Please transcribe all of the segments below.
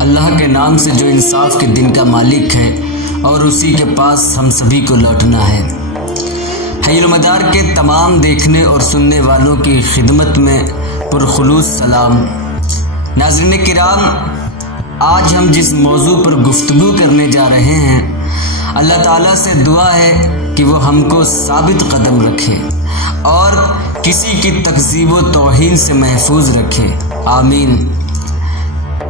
اللہ کے نام سے جو انصاف کے دن کا مالک ہے اور اسی کے پاس ہم سبھی کو لوٹنا ہے۔ حی المدار کے تمام دیکھنے اور سننے والوں کی خدمت میں پرخلوص سلام۔ ناظرین کرام، آج ہم جس موضوع پر گفتگو کرنے جا رہے ہیں، اللہ تعالیٰ سے دعا ہے کہ وہ ہم کو ثابت قدم رکھے اور کسی کی تکذیب و توہین سے محفوظ رکھے، آمین۔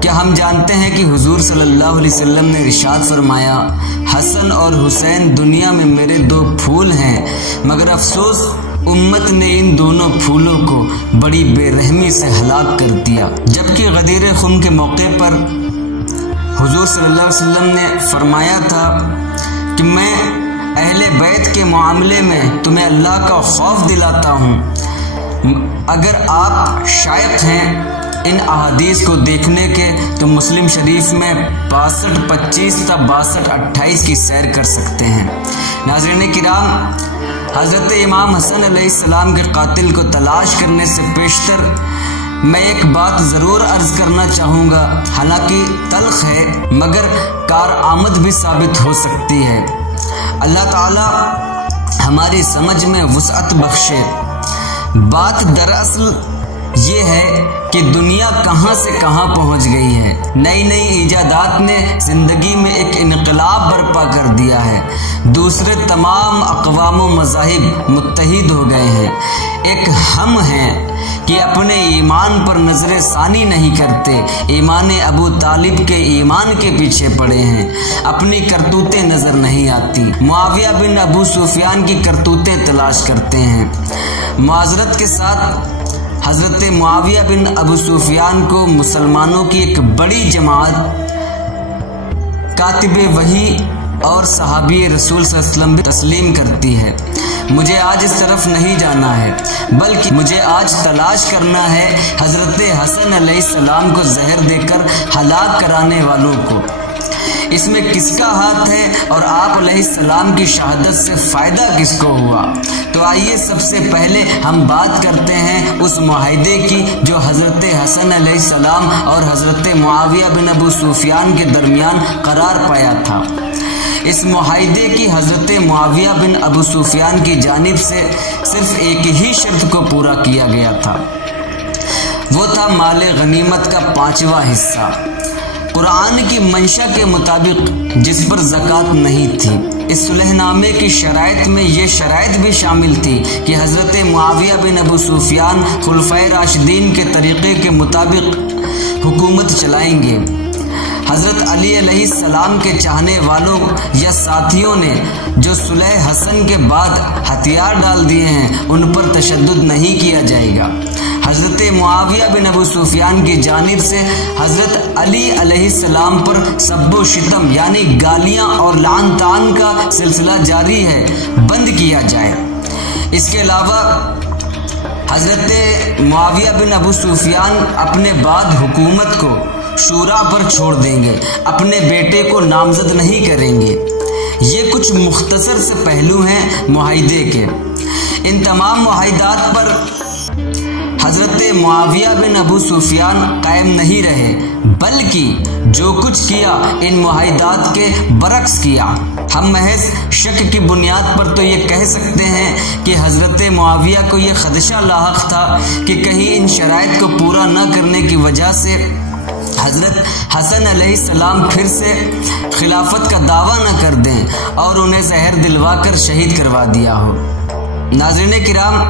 کیا ہم جانتے ہیں کہ حضور صلی اللہ علیہ وسلم نے ارشاد فرمایا، حسن اور حسین دنیا میں میرے دو پھول ہیں، مگر افسوس امت نے ان دونوں پھولوں کو بڑی بے رحمی سے ہلاک کر دیا۔ جبکہ غدیر خم کے موقع پر حضور صلی اللہ علیہ وسلم نے فرمایا تھا کہ میں اہل بیت کے معاملے میں تمہیں اللہ کا خوف دلاتا ہوں۔ اگر آپ شائق ہیں ان احادیث کو دیکھنے کے تو مسلم شریف میں 6225 تا 6228 کی سیر کر سکتے ہیں۔ ناظرین کرام، حضرت امام حسن علیہ السلام کے قاتل کو تلاش کرنے سے پیشتر میں ایک بات ضرور عرض کرنا چاہوں گا، حالانکہ تلخ ہے مگر کارآمد بھی ثابت ہو سکتی ہے۔ اللہ تعالی ہماری سمجھ میں وسعت بخشے۔ بات دراصل یہ ہے کہ دنیا کہاں سے کہاں پہنچ گئی ہے۔ نئی نئی ایجادات نے زندگی میں ایک انقلاب برپا کر دیا ہے۔ دوسرے تمام اقوام و مذاہب متحد ہو گئے ہیں۔ ایک ہم ہیں کہ اپنے ایمان پر نظر ثانی نہیں کرتے، ایمان ابو طالب کے ایمان کے پیچھے پڑے ہیں، اپنی کرتوتیں نظر نہیں آتی، معاویہ بن ابو سفیان کی کرتوتیں تلاش کرتے ہیں۔ معذرت کے ساتھ حضرت معاویہ بن ابو سفیان کو مسلمانوں کی ایک بڑی جماعت کاتب وحی اور صحابی رسول صلی اللہ علیہ وسلم بھی تسلیم کرتی ہے۔ مجھے آج اس طرف نہیں جانا ہے، بلکہ مجھے آج تلاش کرنا ہے حضرت حسن علیہ السلام کو زہر دے کر ہلاک کرانے والوں کو۔ اس میں کس کا ہاتھ ہے اور آپ علیہ السلام کی شہادت سے فائدہ کس کو ہوا؟ تو آئیے سب سے پہلے ہم بات کرتے ہیں اس معاہدے کی جو حضرت حسن علیہ السلام اور حضرت معاویہ بن ابو سفیان کے درمیان قرار پایا تھا۔ اس معاہدے کی حضرت معاویہ بن ابو سفیان کی جانب سے صرف ایک ہی شرط کو پورا کیا گیا تھا، وہ تھا مال غنیمت کا 5واں حصہ۔ قرآن کی منشا کے مطابق جس پر زکوٰۃ نہیں تھی۔ اس صلح نامے کی شرائط میں یہ شرائط بھی شامل تھی کہ حضرت معاویہ بن ابو سفیان خلفائے راشدین کے طریقے کے مطابق حکومت چلائیں گے۔ حضرت علی علیہ السلام کے چاہنے والوں یا ساتھیوں نے جو صلح حسن کے بعد ہتھیار ڈال دیے ہیں ان پر تشدد نہیں کیا جائے گا۔ حضرت معاویہ بن ابو سفیان کی جانب سے حضرت علی علیہ السلام پر سب و شتم یعنی گالیاں اور لعن طعن کا سلسلہ جاری ہے، بند کیا جائے۔ اس کے علاوہ حضرت معاویہ بن ابو سفیان اپنے بعد حکومت کو شورا پر چھوڑ دیں گے، اپنے بیٹے کو نامزد نہیں کریں گے۔ یہ کچھ مختصر سے پہلو ہیں معاہدے کے۔ ان تمام معاہدات پر حضرت معاویہ بن ابو سفیان قائم نہیں رہے، بلکہ جو کچھ کیا ان معاہدات کے برعکس کیا۔ ہم محض شک کی بنیاد پر تو یہ کہہ سکتے ہیں کہ حضرت معاویہ کو یہ خدشہ لاحق تھا کہ کہیں ان شرائط کو پورا نہ کرنے کی وجہ سے حضرت حسن علیہ السلام پھر سے خلافت کا دعویٰ نہ کر دیں اور انہیں زہر دلوا کر شہید کروا دیا ہو۔ ناظرین کرام،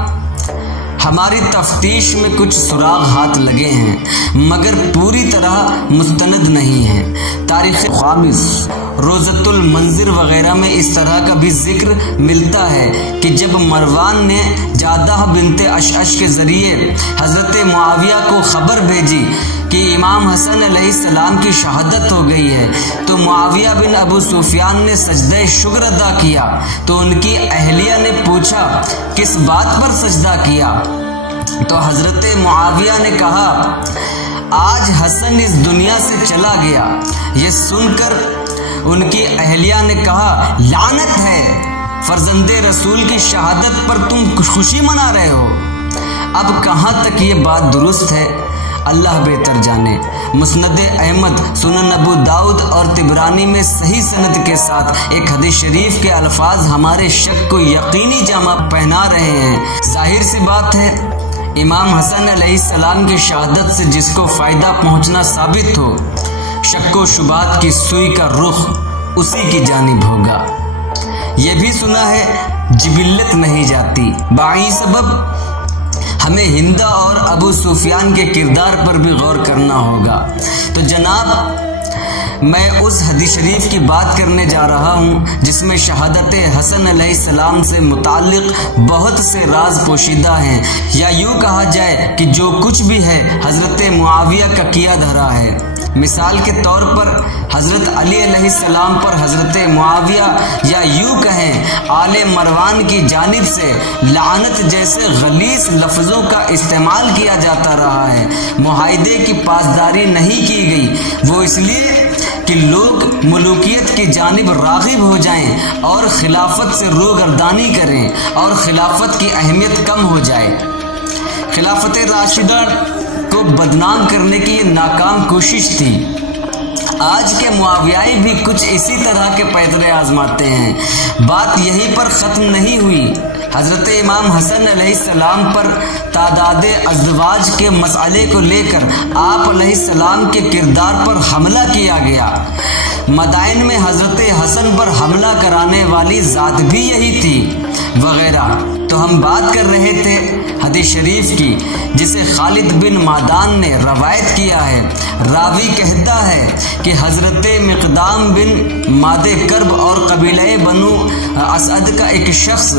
ہماری تفتیش میں کچھ سراغ ہاتھ لگے ہیں مگر پوری طرح مستند نہیں ہیں۔ تاریخ خامس، روزۃ المنظر وغیرہ میں اس طرح کا بھی ذکر ملتا ہے کہ جب مروان نے جادہ بنت اشعث کے ذریعے حضرت معاویہ کو خبر بھیجی کہ امام حسن علیہ السلام کی شہادت ہو گئی ہے تو معاویہ بن ابو سفیان نے سجدہ شکر ادا کیا، تو ان کی اہلیہ نے پوچھا کس بات پر سجدہ کیا؟ تو حضرت معاویہ نے کہا آج حسن اس دنیا سے چلا گیا۔ یہ سن کر ان کی اہلیہ نے کہا لعنت ہے، فرزند رسول کی شہادت پر تم خوشی منا رہے ہو۔ اب کہاں تک یہ بات درست ہے؟ اللہ بہتر جانے۔ مسند احمد، سنن ابو داؤد اور طبرانی میں صحیح سند کے ساتھ ایک حدیث شریف کے الفاظ ہمارے شک کو یقینی جامہ پہنا رہے ہیں۔ ظاہر سی بات ہے، امام حسن علیہ السلام کی شہادت سے جس کو فائدہ پہنچنا ثابت ہو، شک و شبہات کی سوئی کا رخ اسی کی جانب ہوگا۔ یہ بھی سنا ہے جبلت نہیں جاتی، بائی سبب ہمیں ہندا اور ابو سفیان کے کردار پر بھی غور کرنا ہوگا۔ تو جناب، میں اس حدیث شریف کی بات کرنے جا رہا ہوں جس میں شہادت حسن علیہ السلام سے متعلق بہت سے راز پوشیدہ ہیں، یا یوں کہا جائے کہ جو کچھ بھی ہے حضرت معاویہ کا کیا دھرا ہے۔ مثال کے طور پر حضرت علی علیہ السلام پر حضرت معاویہ یا یوں کہیں آل مروان کی جانب سے لعنت جیسے غلیظ لفظوں کا استعمال کیا جاتا رہا ہے۔ معاہدے کی پاسداری نہیں کی گئی، وہ اس لیے کہ لوگ ملوکیت کی جانب راغب ہو جائیں اور خلافت سے روگردانی کریں اور خلافت کی اہمیت کم ہو جائے۔ خلافت راشدہ کو بدنام کرنے کی یہ ناکام کوشش تھی۔ آج کے معاویائی بھی کچھ اسی طرح کے پیترے آزماتے ہیں۔ بات یہیں پر ختم نہیں ہوئی۔ حضرت امام حسن علیہ السلام پر تعداد ازدواج کے مسئلے کو لے کر آپ علیہ السلام کے کردار پر حملہ کیا گیا۔ مدائن میں حضرت حسن پر حملہ کرانے والی ذات بھی یہی تھی، وغیرہ۔ تو ہم بات کر رہے تھے حدیث شریف کی جسے خالد بن معدان نے روایت کیا ہے۔ راوی کہتا ہے کہ حضرت مقدام بن ماد کرب اور قبیلہ بنو اسعد کا ایک شخص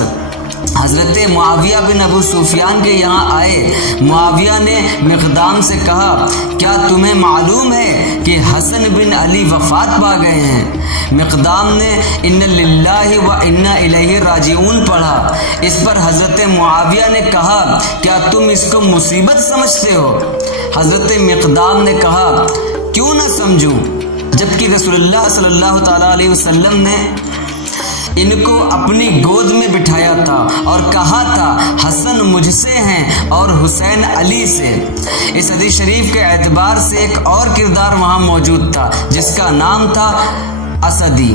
حضرت معاویہ بن ابو سفیان کے یہاں آئے۔ معاویہ نے مقدام سے کہا، کیا تمہیں معلوم ہے کہ حسن بن علی وفات پا گئے ہیں؟ مقدام نے ان للہ و انا الیہ راجعون پڑھا۔ اس پر حضرت معاویہ نے کہا، کیا تم اس کو مصیبت سمجھتے ہو؟ حضرت مقدام نے کہا، کیوں نہ سمجھوں، جبکہ رسول اللہ صلی اللہ تعالی علیہ وسلم نے ان کو اپنی گود میں بٹھایا تھا اور کہا تھا حسن مجھ سے ہیں اور حسین علی سے۔ اس حدیث شریف کے اعتبار سے ایک اور کردار وہاں موجود تھا جس کا نام تھا اسدی۔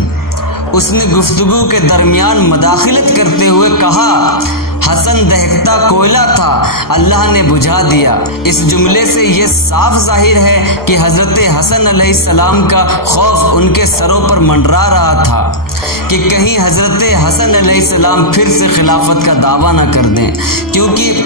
اس نے گفتگو کے درمیان مداخلت کرتے ہوئے کہا، حسن دہکتا کوئلہ تھا، اللہ نے بجھا دیا۔ اس جملے سے یہ صاف ظاہر ہے کہ حضرت حسن علیہ السلام کا خوف ان کے سروں پر منڈرا رہا تھا کہ کہیں حضرت حسن علیہ السلام پھر سے خلافت کا دعویٰ نہ کر دیں، کیونکہ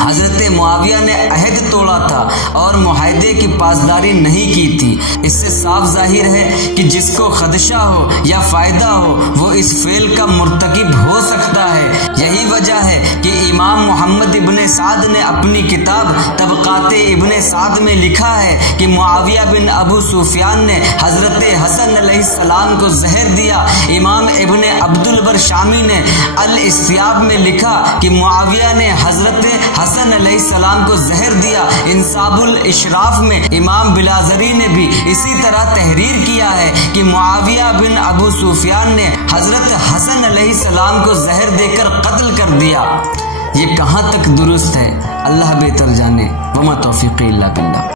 حضرت معاویہ نے عہد توڑا تھا اور معاہدے کی پاسداری نہیں کی تھی۔ اس سے صاف ظاہر ہے کہ جس کو خدشہ ہو یا فائدہ ہو وہ اس فعل کا مرتکب ہو سکتا ہے۔ یہی وجہ ہے کہ امام محمد ابن سعد نے اپنی کتاب طبقات ابن سعد میں لکھا ہے کہ معاویہ بن ابو سفیان نے حضرت حسن علیہ السلام کو زہر دیا۔ امام ابن عبد البر شامی نے الاستیاب میں لکھا کہ معاویہ نے حضرت حسن علیہ السلام کو زہر دیا۔ انصاب الاشراف میں امام بلازری نے بھی اسی طرح تحریر کیا ہے کہ معاویہ بن ابو سفیان نے حضرت حسن علیہ السلام کو زہر دے کر قتل کر دیا۔ یہ کہاں تک درست ہے اللہ بہتر جانے، وما توفیقی الا باللہ۔